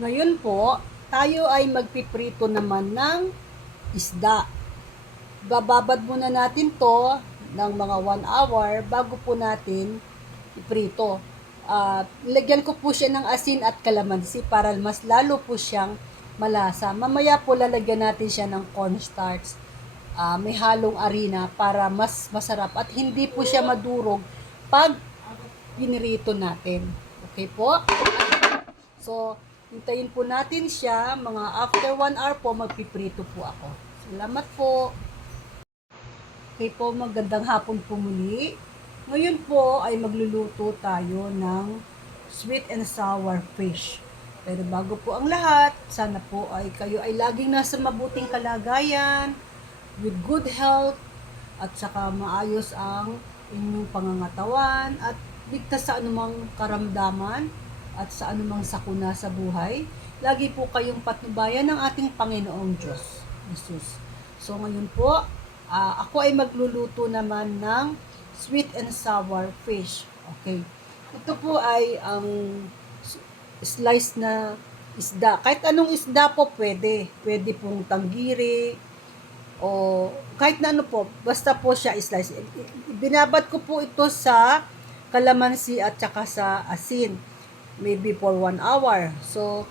Ngayon po, tayo ay magpiprito naman ng isda. Bababad muna natin to ng mga 1 hour bago po natin iprito. Lagyan ko po siya ng asin at kalamansi para mas lalo po siyang malasa. Mamaya po lalagyan natin siya ng cornstarch. May halong arena para mas masarap at hindi po siya madurog pag pinirito natin. Okay po? So, hintayin po natin siya. Mga after 1 hour po, magpiprito po ako. Salamat po. Okay po, magandang hapon po muli. Ngayon po ay magluluto tayo ng sweet and sour fish. Pero bago po ang lahat, sana po ay kayo ay laging nasa mabuting kalagayan, with good health, at saka maayos ang inyong pangangatawan at ligtas sa anumang karamdaman at sa anumang sakuna sa buhay. Lagi po kayong patnubayan ng ating Panginoong Diyos, Jesus. So ngayon po, ako ay magluluto naman ng sweet and sour fish. Okay. Ito po ay ang slice na isda. Kahit anong isda po pwede. Pwede pong tanggiri o kahit na ano po. Basta po siya slice. Binabad ko po ito sa kalamansi at saka sa asin. Maybe for 1 hour. So,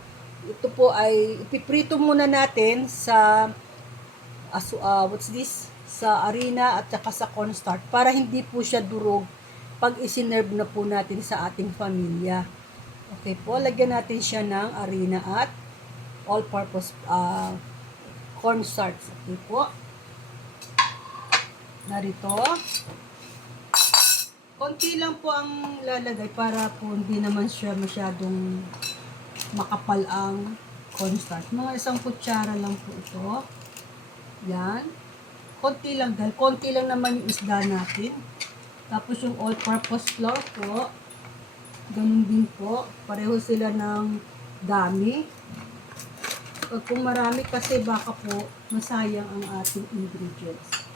ito po ay ipiprito muna natin sa what's this? Sa harina at saka sa cornstarch para hindi po siya durog pag isinerve na po natin sa ating pamilya. Okay po, lagyan natin siya ng harina at all-purpose cornstarch. Okay po. Narito. Konti lang po ang lalagay para po hindi naman siya masyadong makapal ang cornstarch. Mga 1 kutsara lang po ito. Yan. Konti lang dahil konti lang naman yung isda natin. Tapos yung all-purpose flour po. Ganun din po. Pareho sila ng dami. Kung marami kasi baka po masayang ang ating ingredients.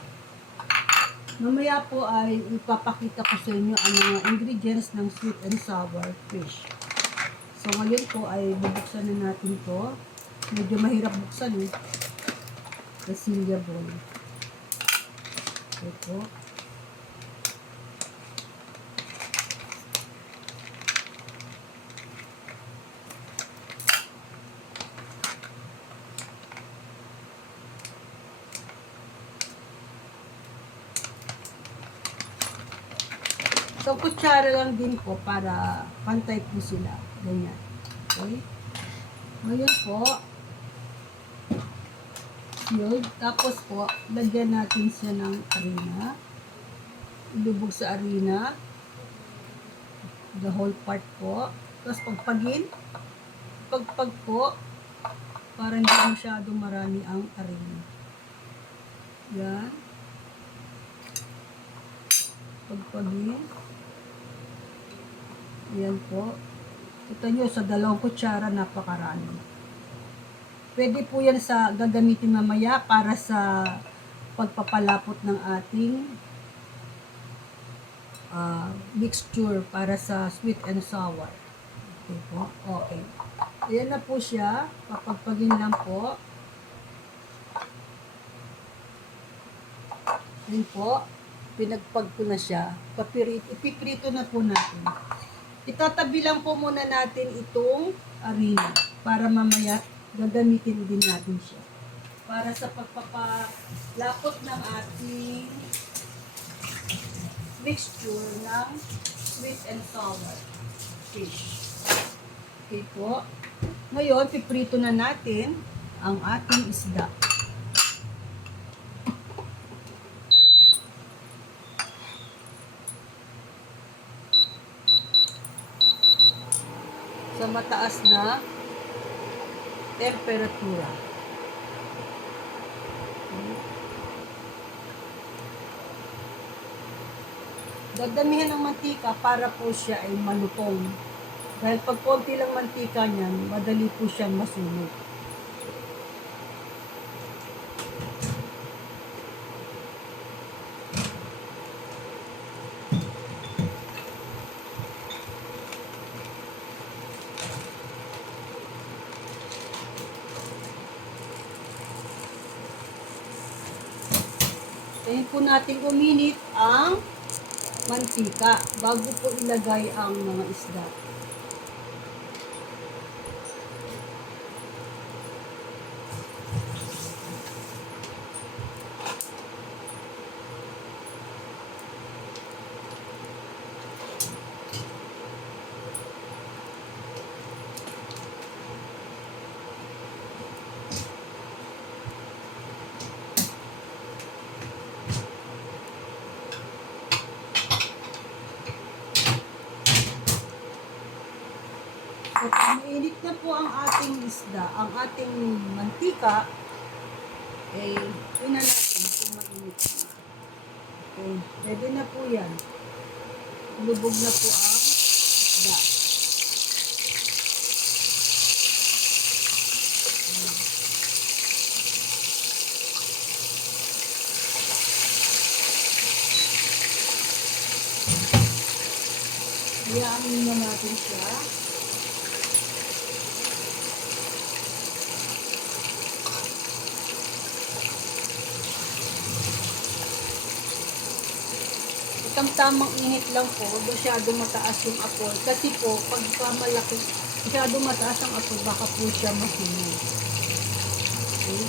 Mamaya po ay ipapakita ko sa inyo ang mga ingredients ng sweet and sour fish. So ngayon po ay bubuksan na natin to. Medyo mahirap buksan eh. Basilia bowl. Ito. So, kutsara lang din po para pantay po sila. Ganyan. Okay? Ngayon po, sealed. Tapos po, lagyan natin siya ng harina. Ilubog sa harina. The whole part po. Tapos pagpagin. Pagpag po. Para hindi masyadong marami ang harina. Yan. Pagpagin. Yan po. Kita nyo, sa 2 kutsara, napakarami. Pwede po yan sa gagamitin mamaya para sa pagpapalapot ng ating mixture para sa sweet and sour. Okay po. Okay. Ayan na po siya. Papagpagin lang po. Ayan po. Pinagpag ko na siya. Ipiprito na po natin. Itatabi lang po muna natin itong harina para mamaya gagamitin din natin siya. Para sa pagpapalapot ng ating mixture ng sweet and sour fish. Okay po. Ngayon, piprito na natin ang ating isda. Sa mataas na temperatura. Dadamihan ng mantika para po siya ay malutong. Dahil pag konti lang mantika niyan, madali po siyang masunog. Ngayon po natin uminit ang mantika bago po ilagay ang mga isda. At umiinit na po ang ating isda, ang ating mantika, yun na natin kung mainit na. Okay, ready na po yan. Lubog na po ang isda. Hayaan muna natin siya. Tamang init lang po, masyado mataas yung apoy. Kasi po, pagka malaki, masyado mataas ang apoy, baka po siya masunog. Okay?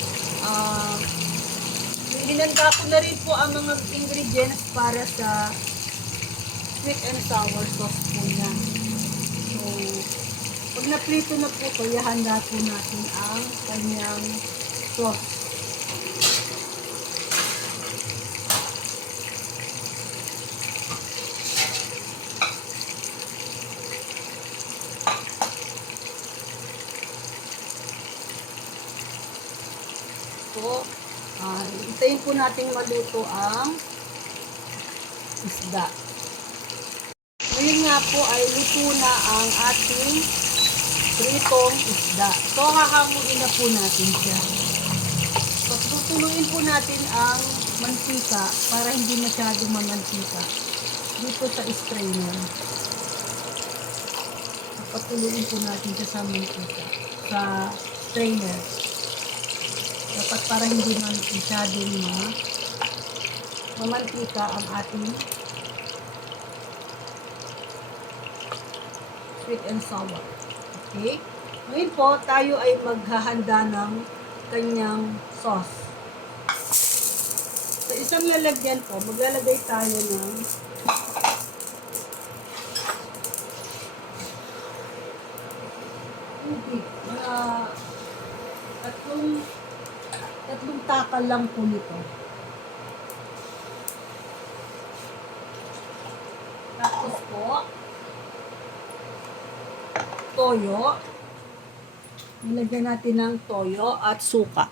Hinanda ko na rin po ang mga ingredients para sa sweet and sour sauce po niya. So, pag naprito na po ito, ihanda po natin ang kanyang sauce. So, hintayin po natin maluto ang isda. Ngayon nga po ay luto na ang ating pritong isda. So, hahanguin na po natin siya. Pagtutuluin po natin ang mantika para hindi masyado mamantika dito sa strainer. Pagtuluin po natin siya sa mantika, sa strainer. Dapat para hindi man masyadong mamantika ang ating sweet and sour. Okay? Ngayon po, tayo ay maghahanda ng kanyang sauce. Sa isang lalagyan po, maglalagay tayo ng tubig. Tatlong takal lang po nito. Tapos po, toyo. Nilagyan natin ng toyo at suka.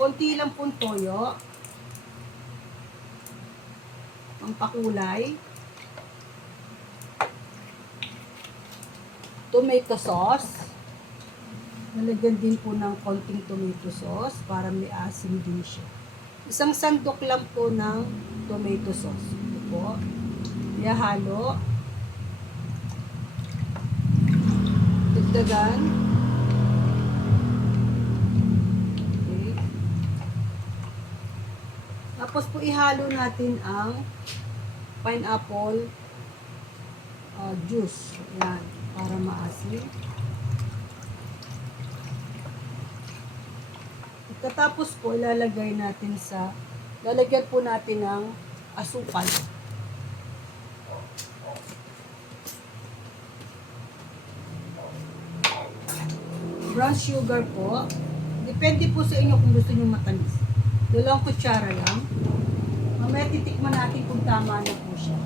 Konti lang pong toyo. Pampakulay. Tomato sauce. Nalagyan din po ng konting tomato sauce para may asim din siya. Isang sandok lang po ng tomato sauce. Ito po. Ihalo. Dagdagan. Okay. Tapos po ihalo natin ang pineapple juice. Yan. Para maasim. Tapos po, lalagyan po natin ng asukal. Brown sugar po. Depende po sa inyo kung gusto nyo matamis. 2 kutsara lang. Mamaya titikman natin kung tama na po siya.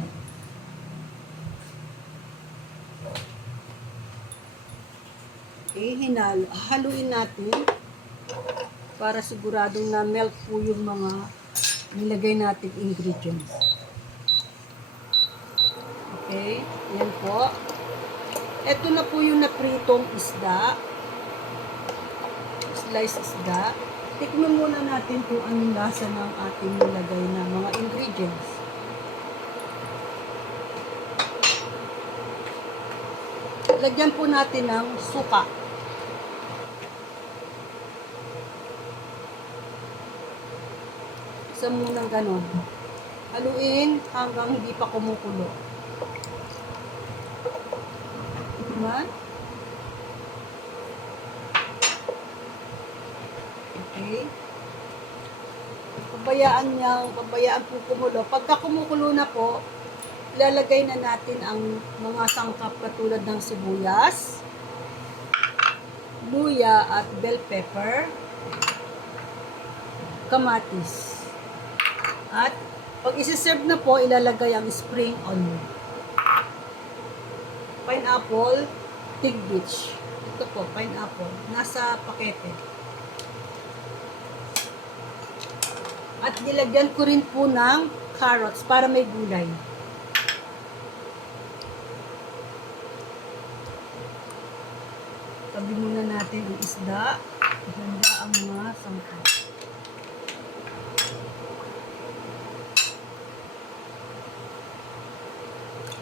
Okay, haluin natin para siguradong na melt po yung mga nilagay nating ingredients. Okay, yan po. Ito na po yung napritong isda. Slice isda. Tikman muna natin kung anong lasa ng ating nilagay na mga ingredients. Lagyan po natin ng suka. Isa munang ganon. Haluin hanggang hindi pa kumukulo. Diba? Okay. Pabayaan po kumulo. Pagka kumukulo na po, ilalagay na natin ang mga sangkap katulad ng sibuyas, luya at bell pepper, kamatis. At pag isi-serve na po, ilalagay ang spring onion, pineapple, tidbits. Ito po, pineapple. Nasa pakete. At nilagyan ko rin po ng carrots para may gulay. Tabi muna natin ang isda. Handa ang mga sangkap.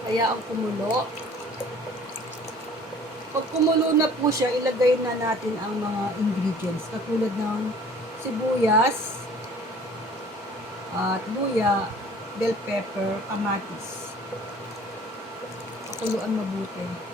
Kaya ang kumulo. Pag kumulo na po siya, ilagay na natin ang mga ingredients. Katulad ng sibuyas, at luya, bell pepper, kamatis. Pakuluan mabuti.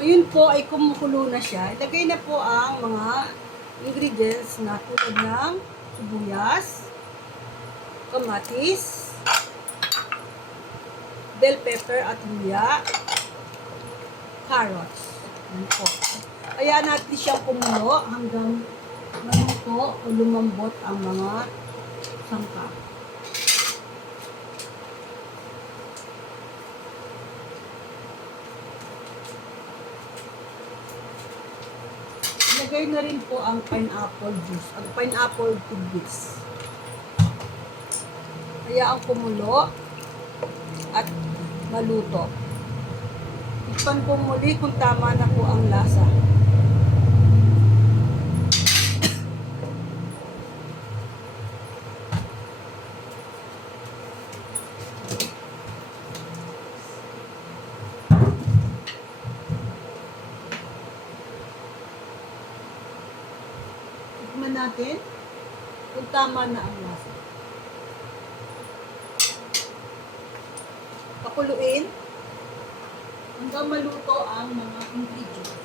Ngayon po ay kumukulo na siya. Ilagay na po ang mga ingredients na tulad ng sibuyas, kamatis, bell pepper at luya, carrots. Yan po. Kaya natin siyang kumulo hanggang maluto o lumambot ang mga sangkap. Ilagay na rin po ang pineapple juice, ang pineapple tidbits. Kaya ang kumulo at maluto. Tikpan ko muli kung tama na po ang lasa. Tikman natin kung tama na ang lasa. Pakuluin hanggang maluto ang mga ingredients.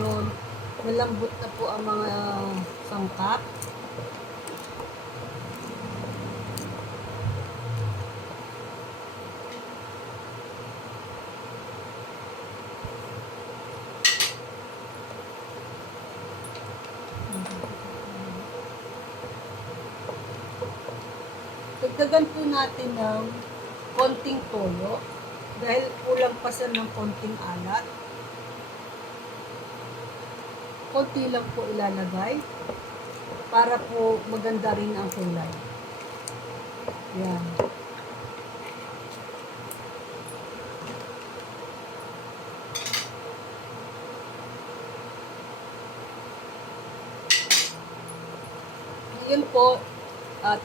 medyo malambot na po ang mga sangkap. Dagdagan po natin ng konting toyo dahil kulang pa siya ng konting alat. Konti lang po ilalagay para po maganda rin ang kulay. Yan. Ngayon po,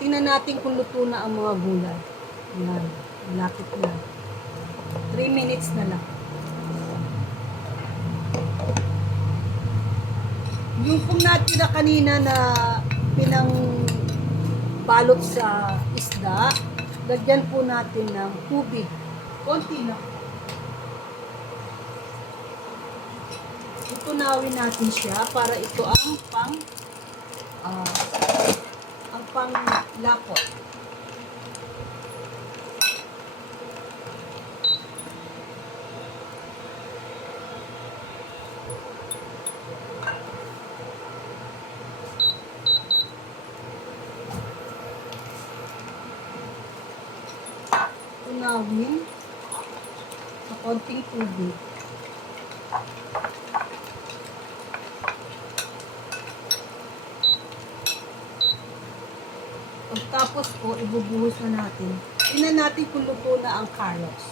tingnan natin kung luto na ang mga gulay. Yan, malapit na. 3 minutes na lang. Yung kung natira kanina na pinangbalot sa isda, lagyan po natin ng tubig. Konti lang. Tutunawin natin siya para ito ang panglapot. Tunawin sa konting tubig. Pagtapos po, ibubuhos na natin. Tingnan natin kung luto na ang carrots.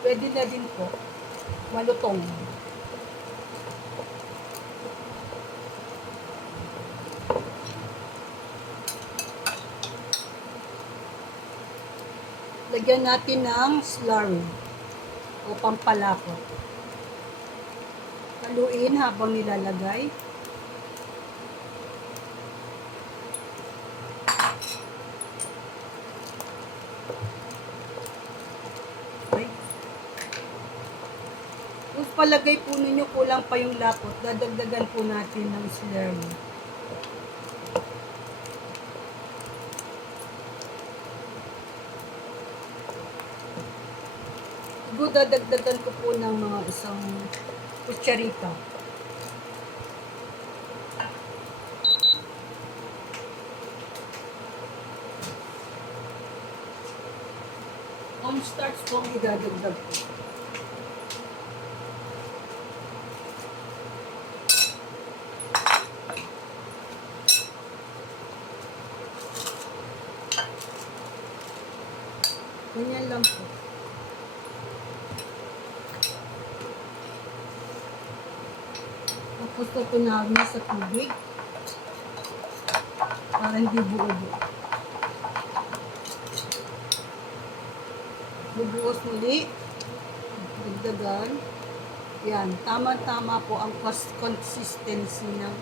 Pwede na din po. Malutong. Lagyan natin ng slurry o pampalapot. Haluin habang nilalagay. Okay. Kung palagay po ninyo kulang pa yung lapot, dadagdagan po natin ng slurry. Dadagdagan ko po ng mga isang kutsarita. Cornstarch po ang idadagdag ko. Ganyan lang po. Tapos tutunawin sa tubig para hindi buo-buo. Bubuhos muli. Dagdagan. Yan. Tama-tama po ang consistency ng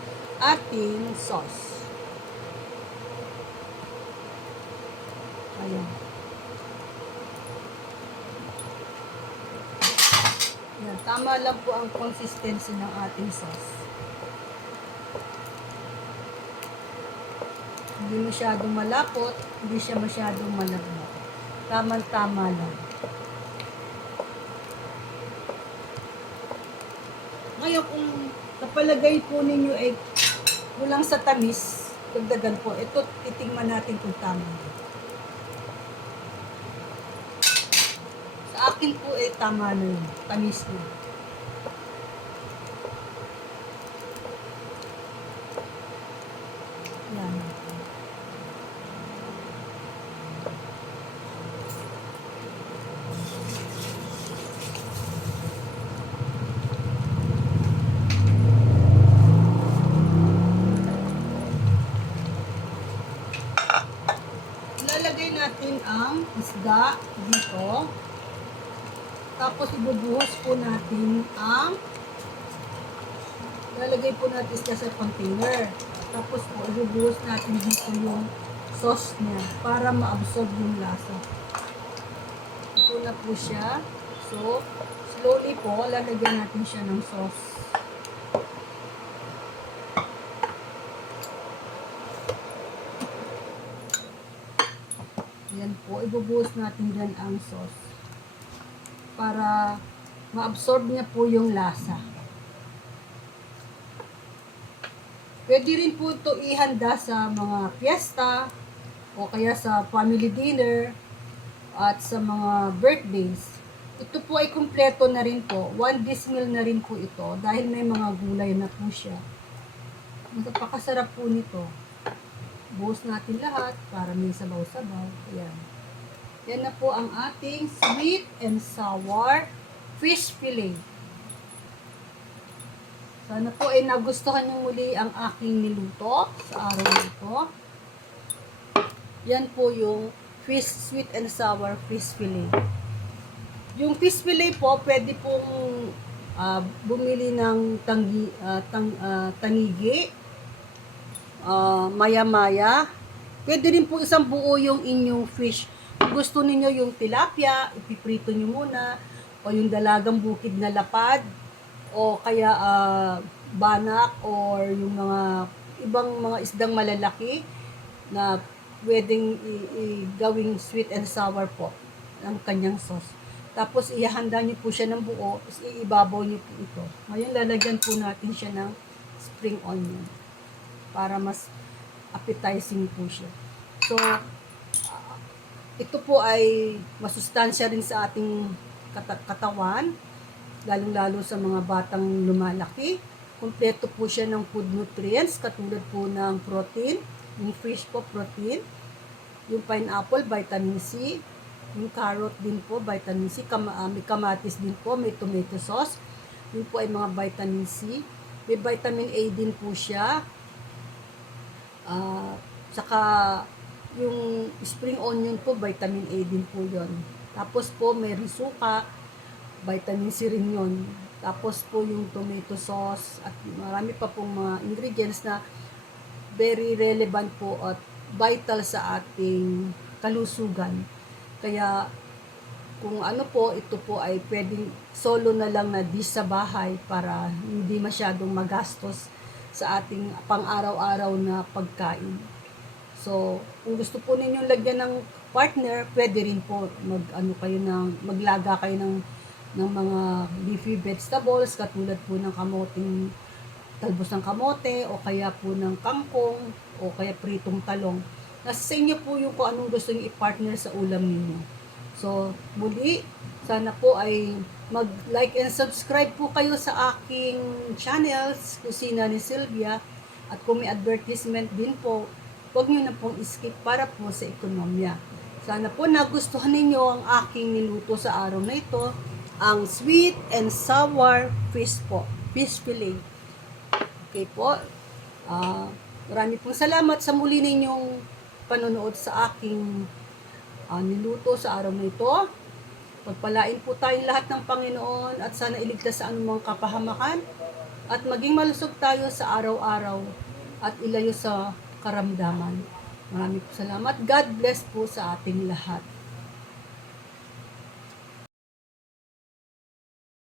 ating sauce. Ayan. Yan. Tama lang po ang consistency ng ating sauce. Hindi masyadong malapot, hindi siya masyadong malaglag. Tama-tama lang. Ngayon, kung kapalagay po ninyo ay kulang sa tamis, dagdagan po. Ito, titingnan natin kung tama. Sa akin po ay tama na yun. Tamis na. Yan. Ilalagay natin ang isda dito. Tapos ibubuhos po natin ang lalagay po natin siya sa container. Tapos po ibubuhos natin dito yung sauce niya para ma-absorb yung lasa. Ito na po siya. So, slowly po, lalagyan natin siya ng sauce. Yan po, ibubuhos natin dyan ang sauce para ma-absorb niya po yung lasa. Pwede rin po ito ihanda sa mga fiesta o kaya sa family dinner at sa mga birthdays. Ito po ay kumpleto na rin po. 1 dish meal na rin po ito dahil may mga gulay na po siya. Napakasarap po nito. Buhos natin lahat para may sabaw-sabaw. Ayan. Yan na po ang ating sweet and sour fish fillet. Sana po ay nagustuhan niyo muli ang aking niluto sa araw na ito. Yan po yung fish sweet and sour fish fillet. Yung fish fillet po, pwede pong bumili ng tanigi, maya-maya. Pwede rin po isang buo yung inyong fish. Kung gusto niyo yung tilapia, ipiprito niyo muna, o yung dalagang bukid na lapad, o kaya banak, or yung mga ibang mga isdang malalaki na pwedeng gawing sweet and sour po ang kanyang sauce. Tapos ihahanda niyo po siya ng buo, iibabaw niyo po ito. Ngayon lalagyan po natin siya ng spring onion para mas appetizing po siya. So, ito po ay masustansya rin sa ating katawan, lalong-lalo sa mga batang lumalaki. Kompleto po siya ng food nutrients, katulad po ng protein, yung fish po, protein, yung pineapple, vitamin C, yung carrot din po, vitamin C, may kamatis din po, may tomato sauce, yun po ay mga vitamin C, may vitamin A din po siya, saka yung spring onion po, vitamin A din po yon. Tapos po may risuka, vitamin C rin yun. Tapos po yung tomato sauce at marami pa pong mga ingredients na very relevant po at vital sa ating kalusugan. Kaya kung ano po, ito po ay pwedeng solo na lang na dish sa bahay para hindi masyadong magastos sa ating pang-araw-araw na pagkain. So, kung gusto po ninyong lagyan ng partner, pwede rin po maglaga kayo ng mga leafy vegetables katulad po ng kamoting, talbos ng kamote, o kaya po ng kangkong, o kaya pritong talong. Nasa sa inyo po yung kung anong gusto niyo i-partner sa ulam ninyo. So, muli, sana po ay mag-like and subscribe po kayo sa aking channels, Kusina ni Sylvia. At kung may advertisement din po, huwag nyo na pong skip para po sa ekonomiya. Sana po nagustuhan ninyo ang aking niluto sa araw na ito, ang sweet and sour fish po, fish fillet. Okay po, marami pong salamat sa muli ninyong panonood sa aking niluto sa araw na ito. Pagpalain po tayong lahat ng Panginoon at sana iligtas sa anumang kapahamakan at maging malusog tayo sa araw-araw at ilayo sa karamdaman. Marami po salamat. God bless po sa ating lahat.